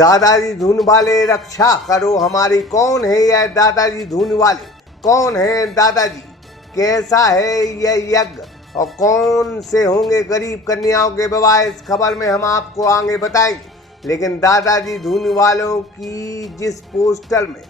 दादाजी धुन वाले रक्षा करो हमारी। कौन है यह दादाजी धुन वाले? कौन है दादाजी? कैसा है यह यज्ञ और कौन से होंगे गरीब कन्याओं के विवाह? इस खबर में हम आपको आगे बताएंगे। लेकिन दादाजी धुन वालों की जिस पोस्टर में,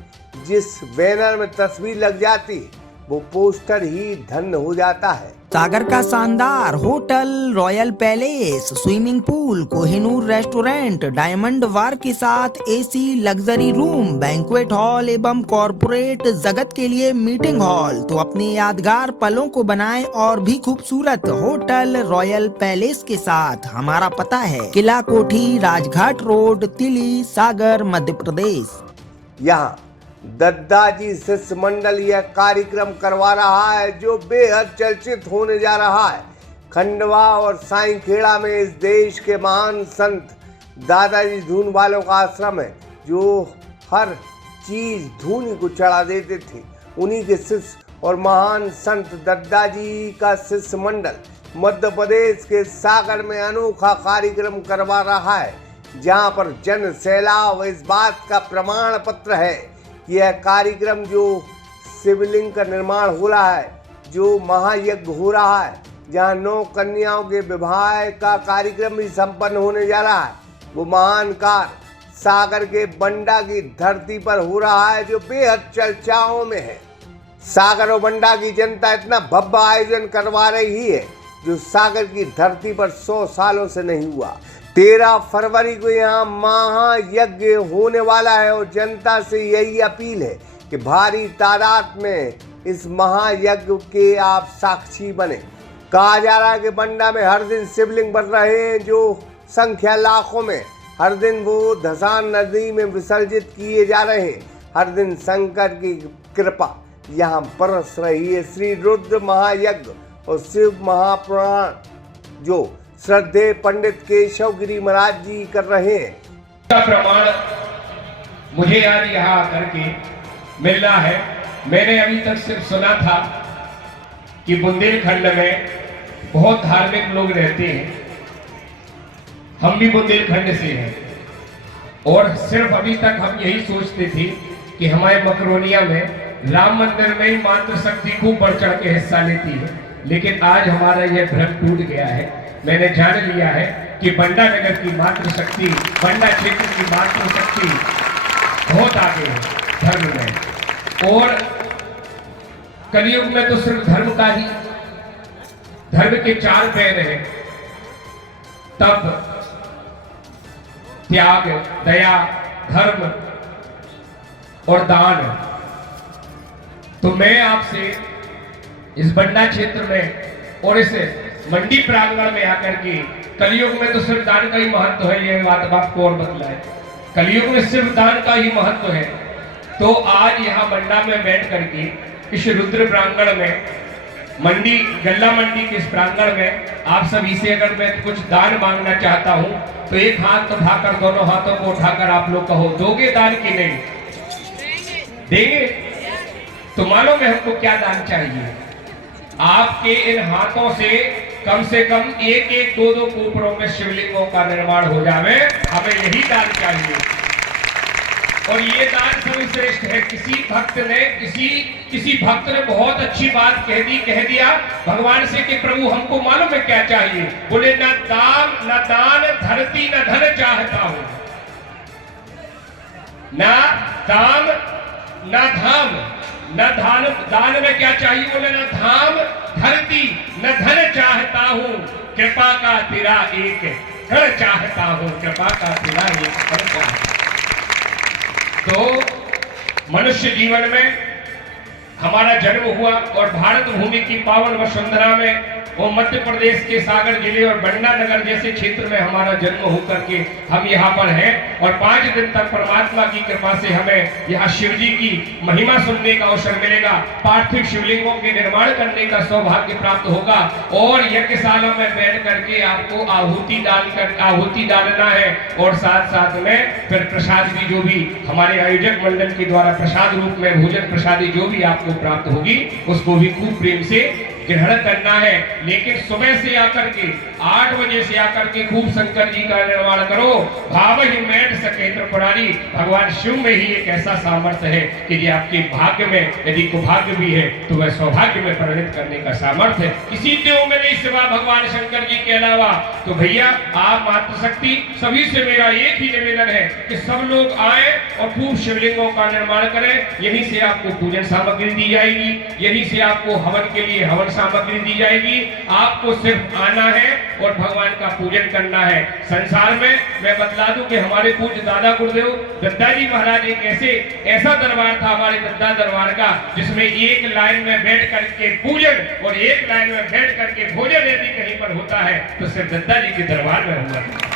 जिस बैनर में तस्वीर लग जाती है, वो पोस्टर ही धन्य हो जाता है। सागर का शानदार hotel, royal palace, swimming pool, Kohinoor restaurant, diamond bar के साथ AC luxury room, banquet hall एवं कॉर्पोरेट जगत के लिए मीटिंग हॉल। तो अपने यादगार पलों को बनाएं और भी खूबसूरत होटल रॉयल पैलेस के साथ। हमारा पता है किला कोठी, राजघाट रोड, तिली, सागर, मध्य प्रदेश। यहाँ दादाजी शिष्य मंडल यह कार्यक्रम करवा रहा है जो बेहद चर्चित होने जा रहा है। खंडवा और साईखेड़ा में इस देश के महान संत दादाजी धून वालों का आश्रम है, जो हर चीज धून को चढ़ा देते थे। उन्हीं के शिष्य और महान संत दादाजी का शिष्य मंडल मध्य प्रदेश के सागर में अनोखा कार्यक्रम करवा रहा है, जहां पर जन सैलाब इस बात का प्रमाण पत्र है। यह कार्यक्रम जो शिवलिंग का निर्माण हो रहा है, जो महायज्ञ हो रहा है, जहां 9 कन्याओं के विवाह का कार्यक्रम भी संपन्न होने जा रहा है, वो महान कार्य सागर के बंडा की धरती पर हो रहा है, जो बेहद चर्चाओं में है। सागर और बंडा की जनता इतना भव्य आयोजन करवा रही है जो सागर की धरती पर 100 सालों से नहीं हुआ। 13 फरवरी को यहाँ महायज्ञ होने वाला है और जनता से यही अपील है कि भारी तादाद में इस महायज्ञ के आप साक्षी बने। कहा जा रहा है कि बंडा में हर दिन शिवलिंग बन रहे हैं, जो संख्या लाखों में। हर दिन वो धसान नदी में विसर्जित किए जा रहे हैं। हर दिन शंकर की कृपा यहाँ बरस रही है। श्री रुद्र महायज्ञ और शिव महापुराण जो श्रद्धेय पंडित केशव गिरी महाराज जी कर रहे हैं, का प्रमाण मुझे आज यहाँ आकर के मिलना है। मैंने अभी तक सिर्फ सुना था कि बुंदेलखंड में बहुत धार्मिक लोग रहते हैं। हम भी बुंदेलखंड से हैं और सिर्फ अभी तक हम यही सोचते थे कि हमारे मकरोनिया में राम मंदिर में मातृशक्ति खूब बढ़ चढ़ के हिस्सा लेती है, लेकिन आज हमारा यह भ्रम टूट गया है। मैंने जान लिया है कि बंडा नगर की मातृशक्ति, बंडा क्षेत्र की मातृशक्ति बहुत आगे है धर्म में। और कलयुग में तो सिर्फ धर्म का ही, धर्म के 4 पैर हैं, तप, त्याग, दया, धर्म और दान। तो मैं आपसे इस बंडा क्षेत्र में और इस मंडी प्रांगण में आकर के, कलयुग में तो सिर्फ दान का ही महत्व है, यह बात आपको और बतलाए। कलयुग में सिर्फ दान का ही महत्व है। तो आज यहाँ बंडा में बैठ करके इस रुद्र प्रांगण में, मंडी गल्ला मंडी के इस प्रांगण में आप सभी से अगर मैं कुछ दान मांगना चाहता हूँ तो एक हाथ उठाकर, दोनों हाथों को उठाकर आप लोग कहो, दोगे दान की नहीं? देंगे? तो मालूम है हमको क्या दान चाहिए? आपके इन हाथों से कम 1-1, 2-2 कोपरों में शिवलिंगों का निर्माण हो जावे, हमें यही दान चाहिए। और ये दान सर्वश्रेष्ठ है। किसी भक्त ने बहुत अच्छी बात कह दिया भगवान से कि प्रभु हमको मालूम है क्या चाहिए। बोले, न दान धरती न धन चाहता हूं, न दाम न धाम। न दान में क्या चाहिए? बोले, न धाम धरती न धन चाहता हूं, कृपा का तेरा एक घर चाहता हूं, कृपा का तेरा एक घर चाहता। तो मनुष्य जीवन में हमारा जन्म हुआ और भारत भूमि की पावन वसुंधरा में वो मध्य प्रदेश के सागर जिले और बंडा नगर जैसे क्षेत्र में हमारा जन्म होकर के हम यहाँ पर हैं। और 5 दिन तक परमात्मा की कृपा से हमें यहाँ शिव जी की महिमा सुनने का अवसर मिलेगा। पार्थिव शिवलिंगों के निर्माण करने का सौभाग्य प्राप्त होगा और यज्ञशाला में बैठ करके आपको आहुति डालना है। और साथ साथ में फिर प्रसाद भी, जो भी हमारे आयोजक मंडल के द्वारा प्रसाद रूप में भोजन प्रसादी जो भी आपको प्राप्त होगी, उसको भी खूब प्रेम से ग्रहण करना है। लेकिन सुबह से आकर के 8 बजे से आकर के खूब शंकर जी का निर्माण करो। भाव ही मैं कट सके त्रिपुरारी, भगवान शिव में ही एक ऐसा सामर्थ्य है कि ये आपके भाग्य में यदि कुभाग्य भी है तो वह सौभाग्य में परिणत करने का सामर्थ्य है। किसी देव में नहीं सिवा भगवान शंकर जी के अलावा। तो भैया आप मातृशक्ति सभी से मेरा एक ही निवेदन है कि सब लोग आए और खूब शिवलिंगों का निर्माण करें। यहीं से आपको पूजन सामग्री दी जाएगी, यहीं से आपको हवन के लिए हवन सामग्री दी जाएगी। आपको सिर्फ आना है और भगवान का पूजन करना है। संसार में मैं बतला दूं कि हमारे पूज्य दादा गुरुदेव दत्ता जी महाराज एक ऐसा दरबार था हमारे दत्ता दरबार का, जिसमें एक लाइन में बैठ करके पूजन और एक लाइन में बैठ करके भोजन यदि कहीं पर होता है तो सिर्फ दत्ता जी के दरबार में होता है।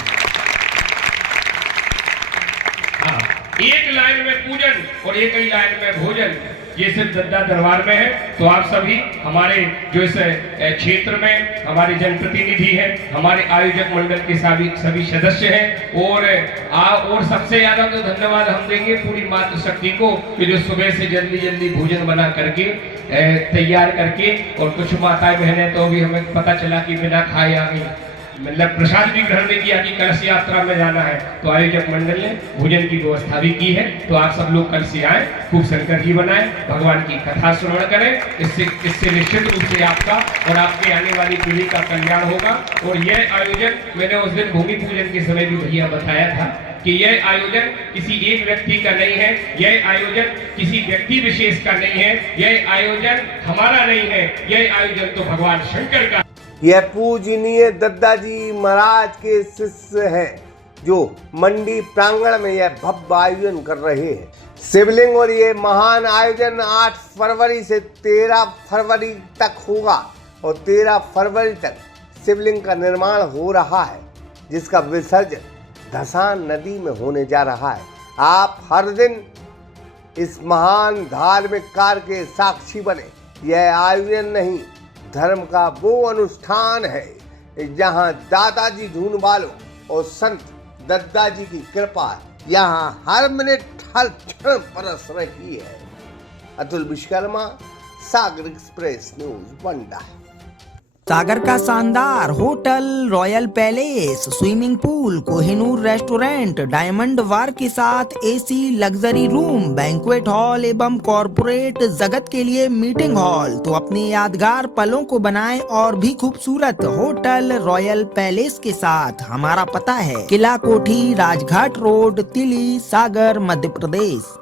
हाँ, एक लाइन में पूजन और एक ही लाइन में भोजन, ये सिर्फ दत्ता दरबार में है। तो आप सभी हमारे जो इस क्षेत्र में हमारे जनप्रतिनिधि हैं, हमारे आयोजक मंडल के सभी सदस्य हैं, और सबसे ज्यादा तो धन्यवाद हम देंगे पूरी मातृशक्ति को कि जो सुबह से जल्दी भोजन बना करके तैयार करके, और कुछ माताएं बहनें तो अभी हमें पता चला कि बिना खाए आ गई, मतलब प्रसाद भी ग्रहण नहीं किया कि कलश यात्रा में जाना है। तो आयोजक मंडल ने भोजन की व्यवस्था भी की है। तो आप सब लोग कल से आए, खूब शंकर जी बनाएं, भगवान की कथा श्रवण करें। इससे निश्चित रूप से आपका और आपके आने वाली पीढ़ी का कल्याण होगा। और यह आयोजन मैंने उस दिन भूमि पूजन के समय भी भैया बताया था कि यह आयोजन किसी एक व्यक्ति का नहीं है, यह आयोजन किसी व्यक्ति विशेष का नहीं है, यह आयोजन हमारा नहीं है, यह आयोजन तो भगवान शंकर का। यह पूजनीय दद्दा जी महाराज के शिष्य हैं जो मंडी प्रांगण में यह भव्य आयोजन कर रहे हैं। शिवलिंग और ये महान आयोजन 8 फरवरी से 13 फरवरी तक होगा और 13 फरवरी तक शिवलिंग का निर्माण हो रहा है, जिसका विसर्जन धसान नदी में होने जा रहा है। आप हर दिन इस महान धार्मिक कार्य के साक्षी बने। यह आयोजन नहीं, धर्म का वो अनुष्ठान है जहाँ दादाजी ढूंढवालों और संत दद्दा जी की कृपा यहाँ हर मिनट हर क्षण बरस रही है। Atul Vishwakarma, Sagar express news, Banda. सागर का शानदार hotel, royal palace, swimming pool, Kohinoor restaurant, diamond bar के साथ AC luxury room, banquet hall एवं कॉरपोरेट जगत के लिए मीटिंग हॉल। तो अपने यादगार पलों को बनाएं और भी खूबसूरत होटल रॉयल पैलेस के साथ। हमारा पता है किला कोठी, राजघाट रोड, तिली, सागर, मध्य प्रदेश।